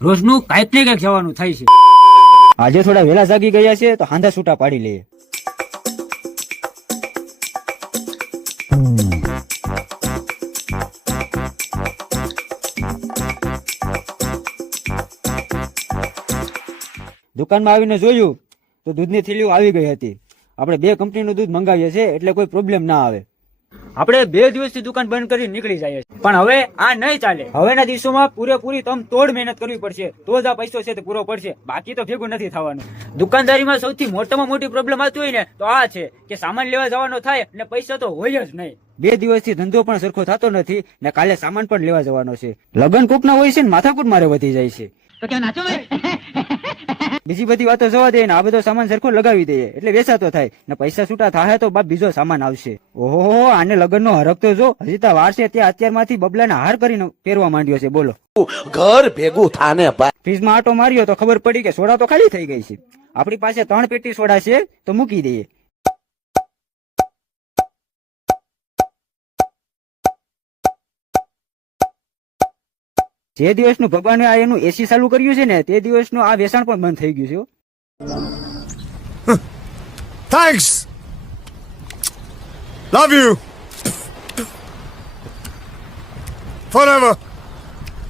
રોજનું કાંઈક ને કાંઈક જવાનું થાય છે. આજે થોડા વેલા જાગી ગયા છે તો હાંધા છૂટા પાડી લઈએ. દુકાનમાં આવીને જોયું તો દૂધની થેલીઓ આવી ગઈ હતી. આપણે 2 કંપનીનું દૂધ મંગાવીએ છીએ એટલે કોઈ પ્રોબ્લેમ ના આવે. આપણે 2 દિવસથી દુકાન બંધ કરી નીકળી જઈએ છીએ. પણ હવે આ નહીં ચાલે. હવેના દિવસોમાં પૂરેપૂરી તોડ મહેનત કરવી પડશે તો જ આ પૈસો છે તે પૂરો પડશે, બાકી તો ભેગું નથી થવાનું. દુકાનદારીમાં સૌથી મોટામાં મોટી પ્રોબ્લેમ આવતી હોય ને તો આ છે કે સામાન લેવા જવાનો થાય ને પૈસા તો હોય જ નહીં. 2 દિવસથી ધંધો પણ સરખો થતો નથી ને કાલે સામાન પણ લેવા જવાનો છે. લગન કોકના હોય છે ને માથાકૂટ મારે વધી જાય છે. તો ક્યાં નાચો બીજી બધી વાતો જવા દે ને આ બધો સામાન સરખો લગાવી દઈએ એટલે વેચાતો થાય ને પૈસા છૂટા થાય તો બાપ બીજો સામાન આવશે. ઓહો, આને લગનનો હરખ તો જો, હજી તો વાર છે ત્યાં અત્યારમાંથી બબલાના હાર કરીને પહેરવા માંડ્યો છે. બોલો, ઘર ભેગું થાને ભાઈ. ફ્રીજમાં આટો માર્યો તો ખબર પડી કે સોડા તો ખાલી થઈ ગઈ છે. આપણી પાસે 3 પેટી સોડા છે તો મૂકી દઈએ. જે દિવસનું ભગવાને આ એનું એસી ચાલુ કર્યું છે ને તે દિવસનું આ વેચાણ પણ બંધ થઈ ગયું છે. Thanks. Love you. Forever.